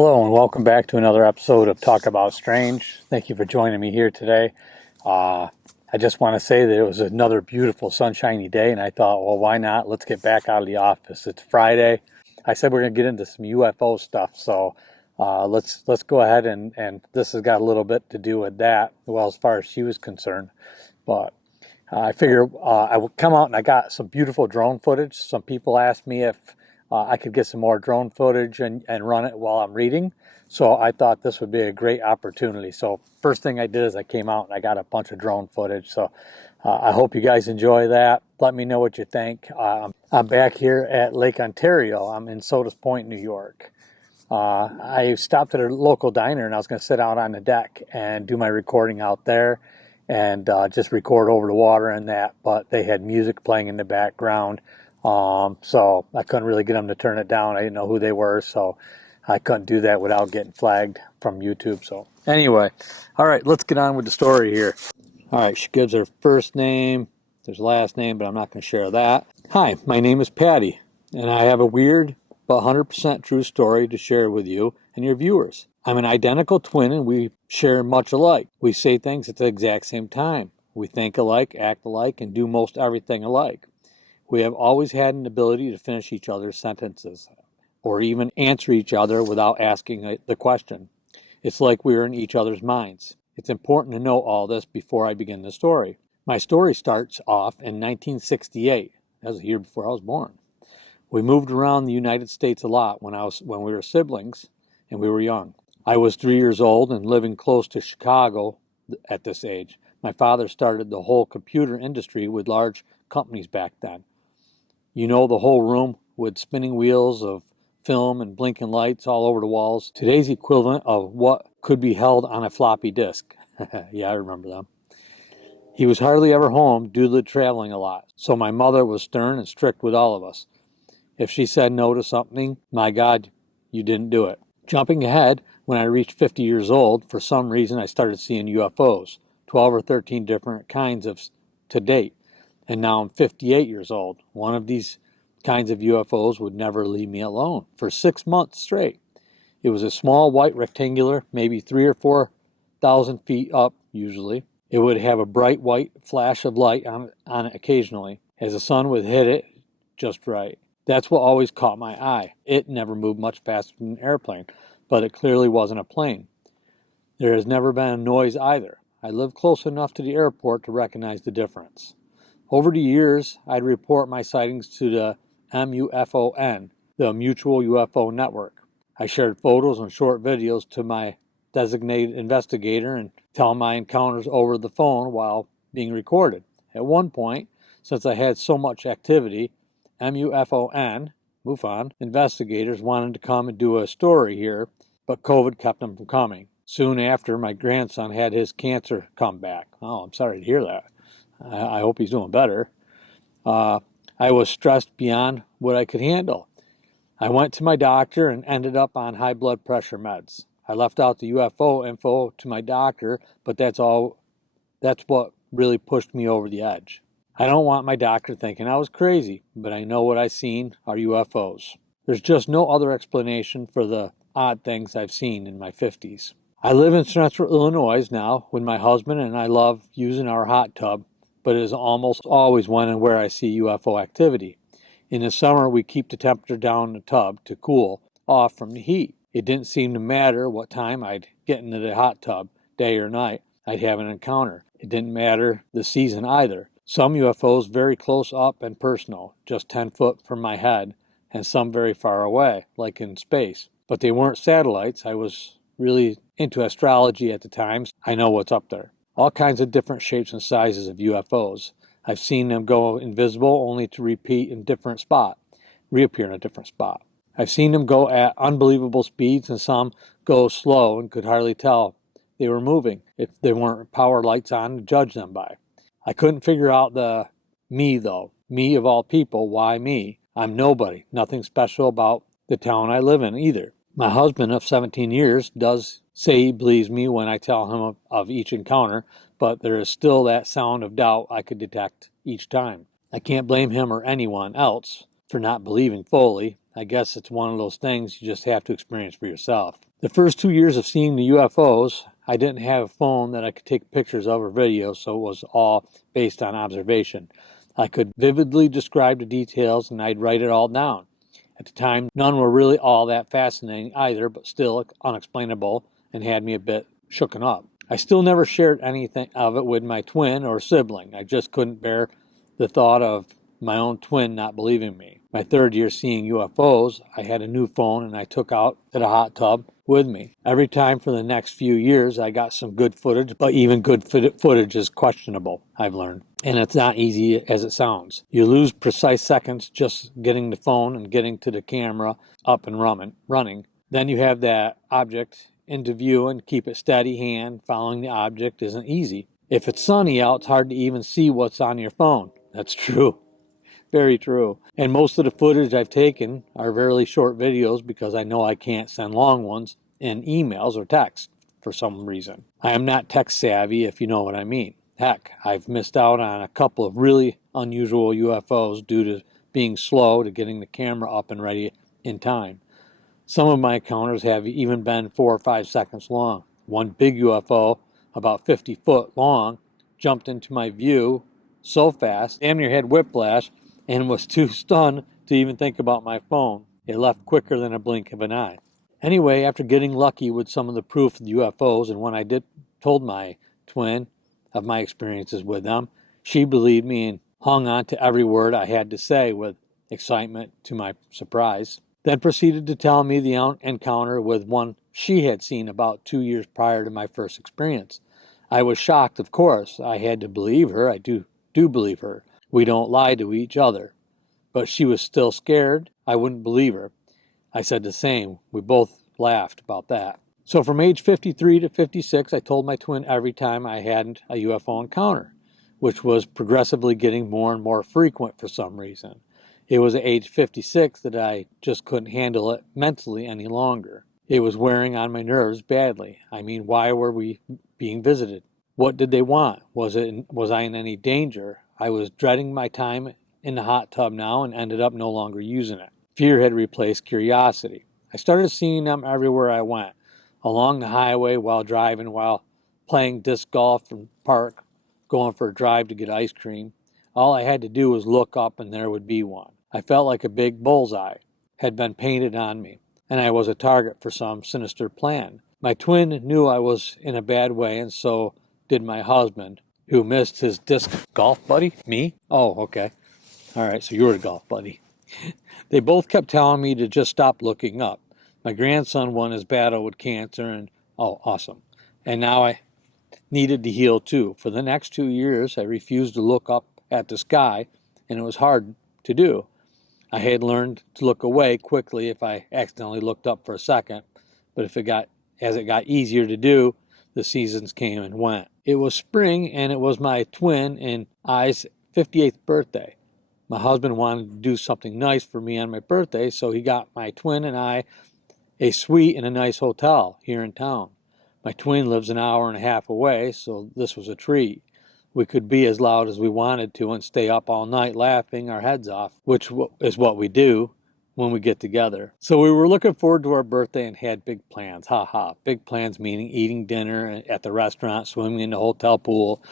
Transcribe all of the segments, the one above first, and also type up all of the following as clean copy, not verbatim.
Hello and welcome back to another episode of Talk About Strange. Thank you for joining me here today. I just want to say that it was another beautiful sunshiny day and I thought, well, why not? Let's get back out of the office. It's Friday. I said we're going to get into some UFO stuff, so let's go ahead and this has got a little bit to do with that, well, as far as she was concerned. But I figured I would come out and I got some beautiful drone footage. Some people asked me if I could get some more drone footage and run it while I'm reading. So I thought this would be a great opportunity. So first thing I did is I came out and I got a bunch of drone footage. So I hope you guys enjoy that. Let me know what you think. I'm back here at Lake Ontario. I'm in Sodas Point, New York. I stopped at a local diner and I was going to sit out on the deck and do my recording out there and just record over the water and that. But they had music playing in the background. So I couldn't really get them to turn it down. I didn't know who they were, so I couldn't do that without getting flagged from YouTube. So anyway, all right, let's get on with the story here. All right, she gives her first name. There's a last name, but I'm not going to share that. Hi, my name is Patty, and I have a weird but 100% true story to share with you and your viewers. I'm an identical twin, and we share much alike. We say things at the exact same time. We think alike, act alike, and do most everything alike. We have always had an ability to finish each other's sentences or even answer each other without asking the question. It's like we are in each other's minds. It's important to know all this before I begin the story. My story starts off in 1968. That was the year before I was born. We moved around the United States a lot when we were siblings and we were young. I was 3 years old and living close to Chicago at this age. My father started the whole computer industry with large companies back then. You know, the whole room with spinning wheels of film and blinking lights all over the walls. Today's equivalent of what could be held on a floppy disk. Yeah, I remember them. He was hardly ever home due to traveling a lot, so my mother was stern and strict with all of us. If she said no to something, my God, you didn't do it. Jumping ahead, when I reached 50 years old, for some reason I started seeing UFOs, 12 or 13 different kinds to date. And now I'm 58 years old. One of these kinds of UFOs would never leave me alone for 6 months straight. It was a small white rectangular, maybe 3,000 or 4,000 feet up usually. It would have a bright white flash of light on it occasionally, as the sun would hit it just right. That's what always caught my eye. It never moved much faster than an airplane, but it clearly wasn't a plane. There has never been a noise either. I live close enough to the airport to recognize the difference. Over the years, I'd report my sightings to the MUFON, the Mutual UFO Network. I shared photos and short videos to my designated investigator and tell my encounters over the phone while being recorded. At one point, since I had so much activity, MUFON investigators wanted to come and do a story here, but COVID kept them from coming. Soon after, my grandson had his cancer come back. Oh, I'm sorry to hear that. I hope he's doing better. I was stressed beyond what I could handle. I went to my doctor and ended up on high blood pressure meds. I left out the UFO info to my doctor, but that's what really pushed me over the edge. I don't want my doctor thinking I was crazy, but I know what I've seen are UFOs. There's just no other explanation for the odd things I've seen in my 50s. I live in central Illinois now with my husband, and I love using our hot tub, but it is almost always when and where I see UFO activity. In the summer, we keep the temperature down in the tub to cool off from the heat. It didn't seem to matter what time I'd get into the hot tub, day or night, I'd have an encounter. It didn't matter the season either. Some UFOs very close up and personal, just 10 foot from my head, and some very far away, like in space. But they weren't satellites. I was really into astrology at the time. I know what's up there. All kinds of different shapes and sizes of UFOs. I've seen them go invisible only to reappear in a different spot. I've seen them go at unbelievable speeds and some go slow and could hardly tell they were moving if there weren't power lights on to judge them by. I couldn't figure out the me though. Me of all people, why me? I'm nobody. Nothing special about the town I live in either. My husband of 17 years does say he believes me when I tell him of each encounter, but there is still that sound of doubt I could detect each time. I can't blame him or anyone else for not believing fully. I guess it's one of those things you just have to experience for yourself. The first 2 years of seeing the UFOs, I didn't have a phone that I could take pictures of or videos, so it was all based on observation. I could vividly describe the details and I'd write it all down. At the time, none were really all that fascinating either, but still unexplainable and had me a bit shooken up. I still never shared anything of it with my twin or sibling. I just couldn't bear the thought of my own twin not believing me. My third year seeing UFOs, I had a new phone and I took out to the hot tub with me. Every time for the next few years, I got some good footage, but even good footage is questionable, I've learned. And it's not easy as it sounds. You lose precise seconds just getting the phone and getting to the camera up and running. Then you have that object into view and keep it steady hand. Following the object isn't easy. If it's sunny out, it's hard to even see what's on your phone. That's true. Very true. And most of the footage I've taken are very short videos because I know I can't send long ones in emails or text for some reason. I am not tech savvy, if you know what I mean. Heck, I've missed out on a couple of really unusual UFOs due to being slow to getting the camera up and ready in time. Some of my encounters have even been 4 or 5 seconds long. One big UFO, about 50 foot long, jumped into my view so fast, damn near had whiplash, and was too stunned to even think about my phone. It left quicker than a blink of an eye. Anyway, after getting lucky with some of the proof of the UFOs, and when I told my twin of my experiences with them, she believed me and hung on to every word I had to say with excitement to my surprise. Then proceeded to tell me the encounter with one she had seen about 2 years prior to my first experience. I was shocked, of course. I had to believe her. I do believe her. We don't lie to each other. But she was still scared. I wouldn't believe her. I said the same. We both laughed about that. So from age 53 to 56, I told my twin every time I had a UFO encounter, which was progressively getting more and more frequent for some reason. It was at age 56 that I just couldn't handle it mentally any longer. It was wearing on my nerves badly. I mean, why were we being visited? What did they want? Was I in any danger? I was dreading my time in the hot tub now and ended up no longer using it. Fear had replaced curiosity. I started seeing them everywhere I went, along the highway, while driving, while playing disc golf in the park, going for a drive to get ice cream. All I had to do was look up and there would be one. I felt like a big bullseye had been painted on me, and I was a target for some sinister plan. My twin knew I was in a bad way, and so did my husband, who missed his disc golf buddy. Me? Oh, okay. All right, so you were the golf buddy. They both kept telling me to just stop looking up. My grandson won his battle with cancer, and oh, awesome. And now I needed to heal too. For the next 2 years, I refused to look up at the sky, and it was hard to do. I had learned to look away quickly if I accidentally looked up for a second, but as it got easier to do, the seasons came and went. It was spring, and it was my twin and I's 58th birthday. My husband wanted to do something nice for me on my birthday, so he got my twin and I a suite in a nice hotel here in town. My twin lives an hour and a half away, so this was a treat. We could be as loud as we wanted to and stay up all night laughing our heads off, which is what we do when we get together. So we were looking forward to our birthday and had big plans. Big plans meaning eating dinner at the restaurant, swimming in the hotel pool,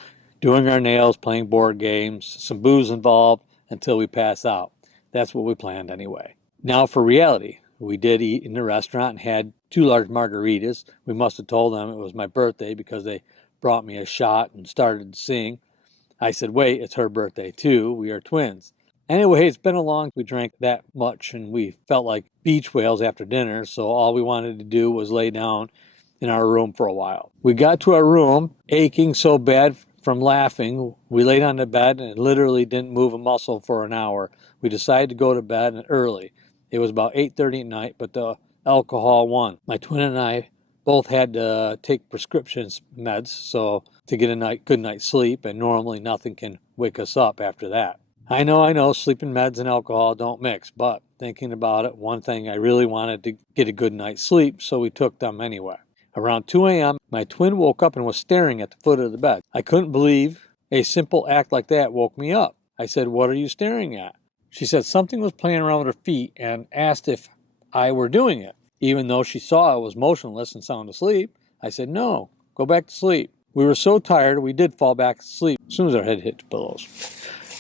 doing our nails, playing board games, some booze involved until we pass out. That's what we planned anyway. Now for reality. We did eat in the restaurant and had 2 large margaritas. We must have told them it was my birthday because they brought me a shot and started to sing. I said, wait, it's her birthday too. We are twins. Anyway, it's been a long, we drank that much and we felt like beach whales after dinner, so all we wanted to do was lay down in our room for a while. We got to our room, aching so bad from laughing. We laid on the bed and literally didn't move a muscle for an hour. We decided to go to bed early. It was about 8:30 at night, but the alcohol won. My twin and I both had to take prescription meds so to get a good night's sleep, and normally nothing can wake us up after that. I know, sleeping meds and alcohol don't mix, but thinking about it, one thing I really wanted to get a good night's sleep, so we took them anyway. Around 2 a.m., my twin woke up and was staring at the foot of the bed. I couldn't believe a simple act like that woke me up. I said, what are you staring at? She said something was playing around with her feet and asked if I were doing it. Even though she saw I was motionless and sound asleep, I said, no, go back to sleep. We were so tired we did fall back to sleep as soon as our head hit the pillows.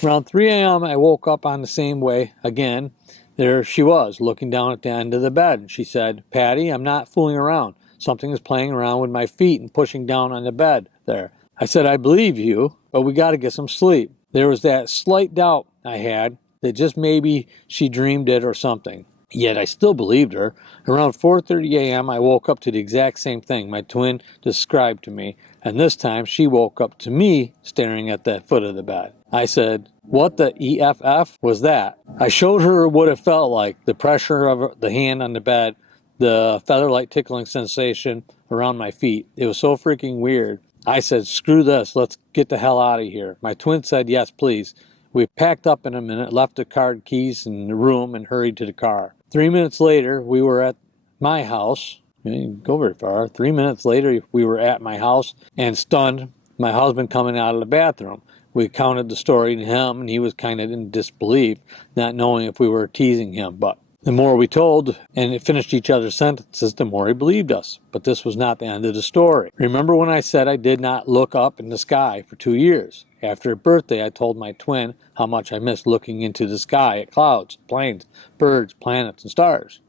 Around 3 a.m. I woke up on the same way again. There she was, looking down at the end of the bed. And she said, Patty, I'm not fooling around. Something is playing around with my feet and pushing down on the bed there. I said, I believe you, but we got to get some sleep. There was that slight doubt I had that just maybe she dreamed it or something. Yet I still believed her. Around 4:30 a.m. I woke up to the exact same thing my twin described to me, and this time she woke up to me staring at the foot of the bed. I said, what the EFF was that? I showed her what it felt like, the pressure of the hand on the bed, the feather-like tickling sensation around my feet. It was so freaking weird. I said, screw this, let's get the hell out of here. My twin said, yes, please. We packed up in a minute, left the car keys in the room, and hurried to the car. 3 minutes later, we were at my house. We didn't go very far. 3 minutes later, we were at my house and stunned my husband coming out of the bathroom. We counted the story to him, and he was kind of in disbelief, not knowing if we were teasing him. But the more we told and finished each other's sentences, the more he believed us. But this was not the end of the story. Remember when I said I did not look up in the sky for 2 years? After her birthday, I told my twin how much I missed looking into the sky at clouds, planes, birds, planets, and stars.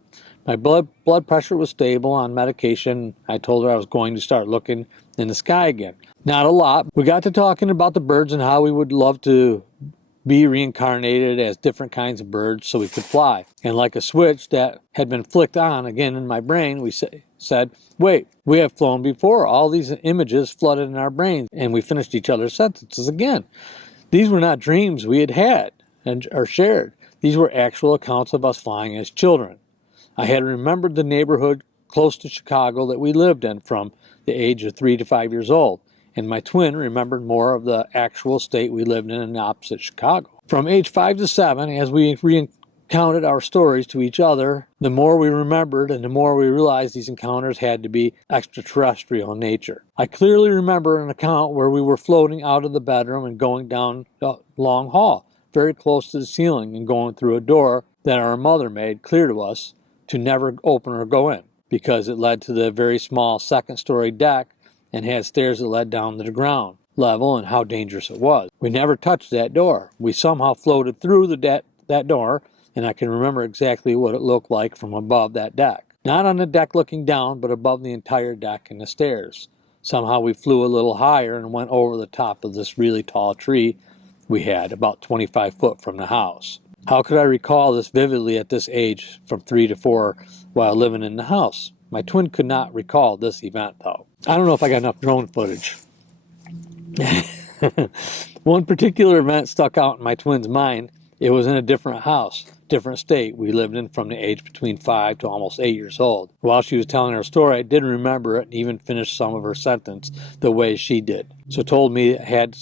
My blood pressure was stable on medication. I told her I was going to start looking in the sky again. Not a lot. We got to talking about the birds and how we would love to be reincarnated as different kinds of birds so we could fly. And like a switch that had been flicked on again in my brain, we said, wait, we have flown before. All these images flooded in our brains, and we finished each other's sentences again. These were not dreams we had or shared. These were actual accounts of us flying as children. I had remembered the neighborhood close to Chicago that we lived in from the age of 3 to 5 years old, and my twin remembered more of the actual state we lived in opposite Chicago. From age 5 to 7, as we recounted our stories to each other, the more we remembered and the more we realized these encounters had to be extraterrestrial in nature. I clearly remember an account where we were floating out of the bedroom and going down a long hall, very close to the ceiling, and going through a door that our mother made clear to us to never open or go in, because it led to the very small second-story deck and had stairs that led down to the ground level, and how dangerous it was. We never touched that door. We somehow floated through that door, and I can remember exactly what it looked like from above that deck. Not on the deck looking down, but above the entire deck and the stairs. Somehow we flew a little higher and went over the top of this really tall tree we had, about 25 foot from the house. How could I recall this vividly at this age from 3 to 4 while living in the house? My twin could not recall this event, though. I don't know if I got enough drone footage. One particular event stuck out in my twin's mind. It was in a different house, different state we lived in from the age between 5 to almost 8 years old. While she was telling her story, I didn't remember it and even finished some of her sentence the way she did. So told me it had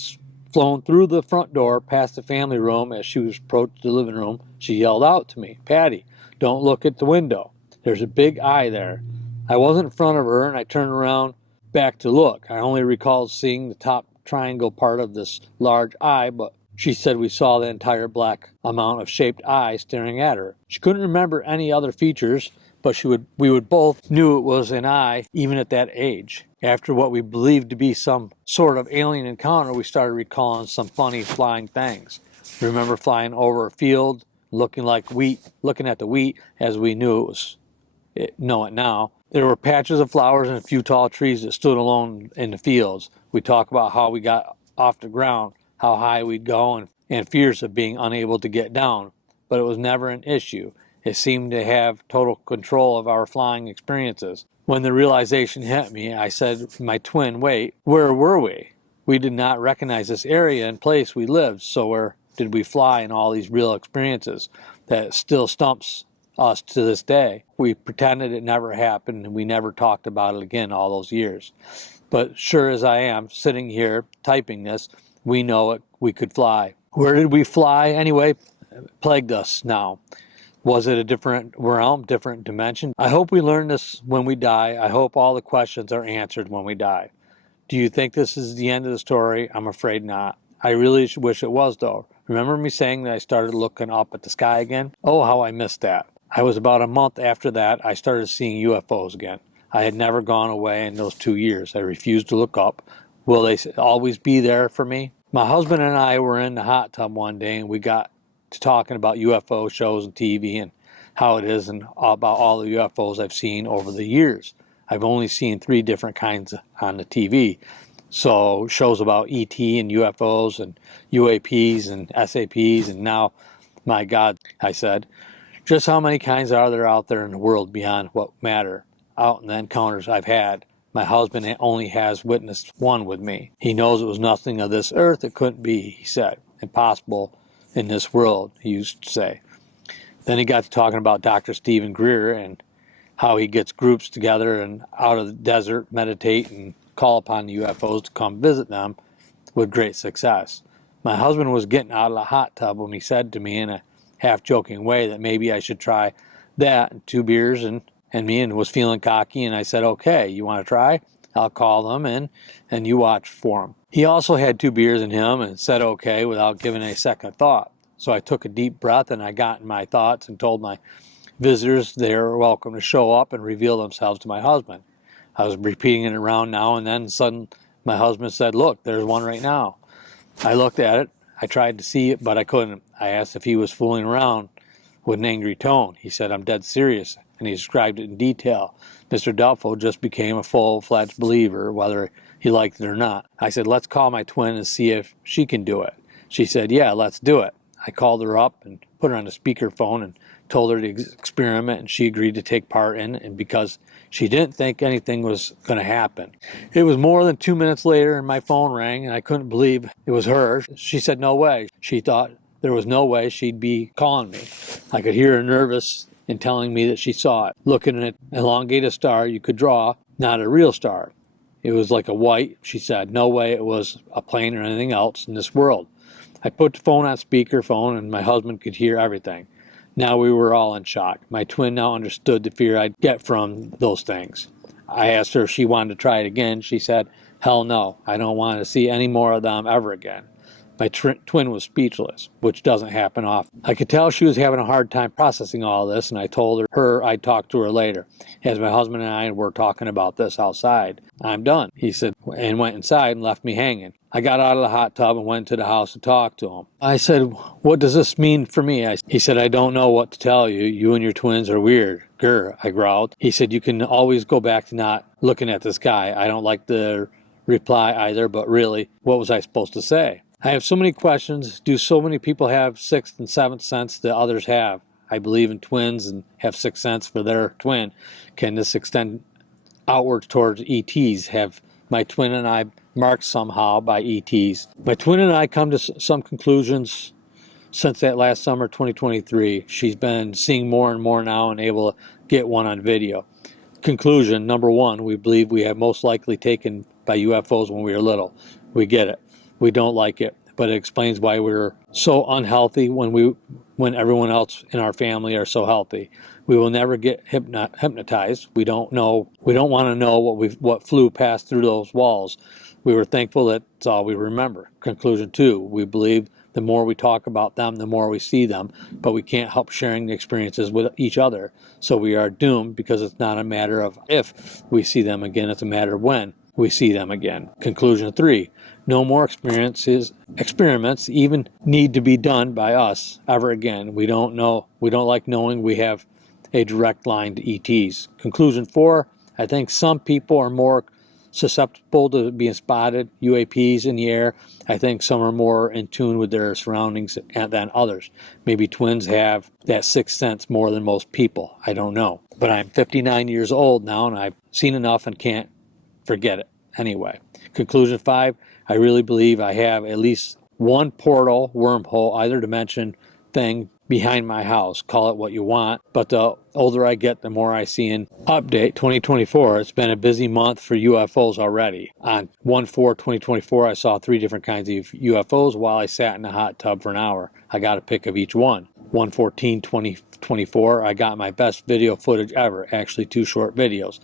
flown through the front door past the family room. As she was approached the living room, she yelled out to me, Patty, don't look at the window. There's a big eye there. I wasn't in front of her, and I turned around back to look. I only recalled seeing the top triangle part of this large eye, but she said we saw the entire black amount of shaped eye staring at her. She couldn't remember any other features, but we would both knew it was an eye, even at that age. After what we believed to be some sort of alien encounter, we started recalling some funny flying things. Remember flying over a field, looking at the wheat as we knew know it now. There were patches of flowers and a few tall trees that stood alone in the fields. We talked about how we got off the ground, how high we'd go, and fears of being unable to get down. But it was never an issue. It seemed to have total control of our flying experiences. When the realization hit me, I said to my twin, wait, where were we? We did not recognize this area and place we lived, so where did we fly in all these real experiences? That still stumps us to this day. We pretended it never happened, and we never talked about it again all those years. But sure as I am sitting here typing this, we know it. We could fly. Where did we fly anyway? Plagued us now. Was it a different realm, different dimension? I hope we learn this when we die. I hope all the questions are answered when we die. Do you think this is the end of the story? I'm afraid not. I really wish it was, though. Remember me saying that I started looking up at the sky again? Oh, how I missed that. I was about a month after that, I started seeing UFOs again. I had never gone away in those 2 years. I refused to look up. Will they always be there for me? My husband and I were in the hot tub one day, and we got to talking about UFO shows and TV and how it is, and about all the UFOs I've seen over the years. I've only seen 3 different kinds on the TV. So shows about ET and UFOs and UAPs and SAPs, and now, my God, I said, just how many kinds are there out there in the world beyond what matter? Out in the encounters I've had, my husband only has witnessed one with me. He knows it was nothing of this earth. It couldn't be, he said. Impossible in this world, he used to say. Then he got to talking about Dr. Stephen Greer and how he gets groups together and out of the desert, meditate, and call upon the UFOs to come visit them with great success. My husband was getting out of the hot tub when he said to me in a half-joking way that maybe I should try that and 2 beers and was feeling cocky, and I said, okay, you want to try? I'll call them in and you watch for them. He also had 2 beers in him and said okay without giving a second thought. So I took a deep breath and I got in my thoughts and told my visitors they were welcome to show up and reveal themselves to my husband. I was repeating it around now and then. Suddenly my husband said, look, there's one right now. I looked at it. I tried to see it, but I couldn't. I asked if he was fooling around with an angry tone. He said, I'm dead serious, and he described it in detail. Mr. Doubtful just became a full-fledged believer, whether he liked it or not. I said, let's call my twin and see if she can do it. She said, yeah, let's do it. I called her up and put her on the speakerphone and told her to experiment, and she agreed to take part in it, and because she didn't think anything was going to happen. It was more than 2 minutes later, and my phone rang, and I couldn't believe it was her. She said no way. She thought there was no way she'd be calling me. I could hear her nervous in telling me that she saw it. Looking at an elongated star you could draw, not a real star. It was like a white, she said. No way it was a plane or anything else in this world. I put the phone on speakerphone, and my husband could hear everything. Now we were all in shock. My twin now understood the fear I'd get from those things. I asked her if she wanted to try it again. She said, hell no, I don't want to see any more of them ever again. My twin was speechless, which doesn't happen often. I could tell she was having a hard time processing all this, and I told her I'd talk to her later. As my husband and I were talking about this outside, I'm done, he said, and went inside and left me hanging. I got out of the hot tub and went to the house to talk to him. I said, what does this mean for me? He said, I don't know what to tell you. You and your twins are weird. Grr, I growled. He said, you can always go back to not looking at the sky. I don't like the reply either, but really, what was I supposed to say? I have so many questions. Do so many people have 6th and 7th sense that others have? I believe in twins and have 6th sense for their twin. Can this extend outwards towards ETs? Have my twin and I marked somehow by ETs? My twin and I come to some conclusions since that last summer, 2023. She's been seeing more and more now and able to get one on video. Conclusion, number 1, we believe we have most likely taken by UFOs when we were little. We get it. We don't like it, but it explains why we're so unhealthy when everyone else in our family are so healthy. We will never get hypnotized. We don't want to know what flew past through those walls. We were thankful that's all we remember. Conclusion 2, we believe the more we talk about them, the more we see them, but we can't help sharing the experiences with each other. So we are doomed because it's not a matter of if we see them again, it's a matter of when we see them again. Conclusion 3, no more experiments even need to be done by us ever again. We don't like knowing we have a direct line to ETs. Conclusion 4, I think some people are more susceptible to being spotted, UAPs in the air. I think some are more in tune with their surroundings than others. Maybe twins have that 6th sense more than most people. I don't know. But I'm 59 years old now, and I've seen enough and can't forget it. Anyway, conclusion 5, I really believe I have at least one portal, wormhole, either dimension thing behind my house. Call it what you want, but the older I get, the more I see in update 2024. It's been a busy month for UFOs already. On 1/4/2024, I saw 3 different kinds of UFOs while I sat in the hot tub for an hour. I got a pic of each one. 1/14/2024, I got my best video footage ever, actually 2 short videos.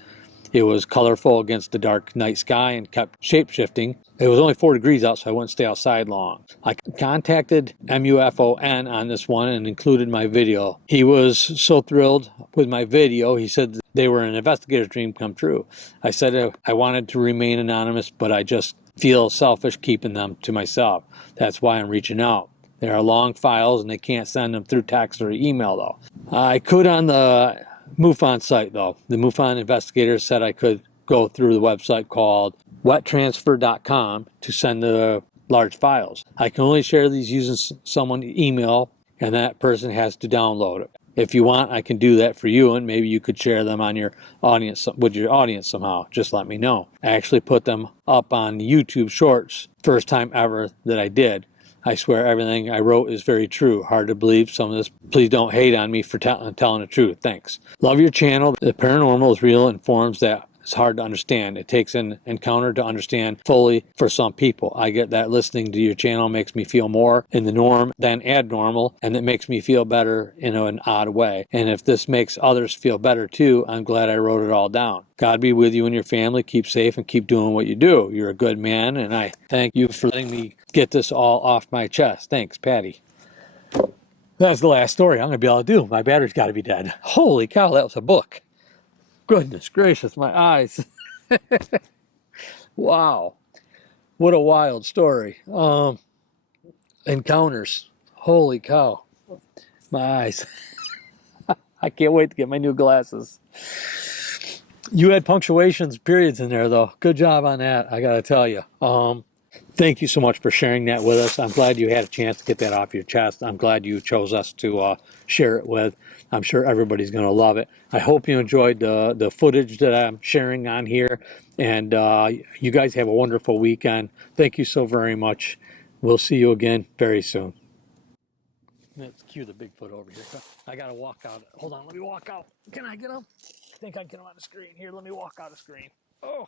It was colorful against the dark night sky and kept shape-shifting. It was only 4 degrees out, so I wouldn't stay outside long. I contacted MUFON on this one and included my video. He was so thrilled with my video, he said they were an investigator's dream come true. I said I wanted to remain anonymous, but I just feel selfish keeping them to myself. That's why I'm reaching out. They are long files and they can't send them through text or email though. I could on the MUFON site though. The MUFON investigators said I could go through the website called wettransfer.com to send the large files. I can only share these using someone's email and that person has to download it. If you want, I can do that for you and maybe you could share them on your audience with your audience somehow. Just let me know. I actually put them up on YouTube Shorts, first time ever that I did. I swear everything I wrote is very true. Hard to believe some of this. Please don't hate on me for telling the truth. Thanks. Love your channel. The paranormal is real in forms that it's hard to understand. It takes an encounter to understand fully for some people. I get that listening to your channel makes me feel more in the norm than abnormal, and it makes me feel better in an odd way. And if this makes others feel better too, I'm glad I wrote it all down. God be with you and your family. Keep safe and keep doing what you do. You're a good man, and I thank you for letting me get this all off my chest. Thanks, Patty. That's the last story I'm going to be able to do. My battery's got to be dead. Holy cow, that was a book. Goodness gracious, my eyes. Wow. What a wild story. Encounters. Holy cow. My eyes. I can't wait to get my new glasses. You had punctuations, periods in there, though. Good job on that, I got to tell you. Thank you so much for sharing that with us. I'm glad you had a chance to get that off your chest. I'm glad you chose us to share it with. I'm sure everybody's going to love it. I hope you enjoyed the footage that I'm sharing on here. And you guys have a wonderful weekend. Thank you so very much. We'll see you again very soon. Let's cue the Bigfoot over here. I got to walk out. Hold on, let me walk out. Can I get him? I think I can get him on the screen. Here, let me walk out the screen. Oh.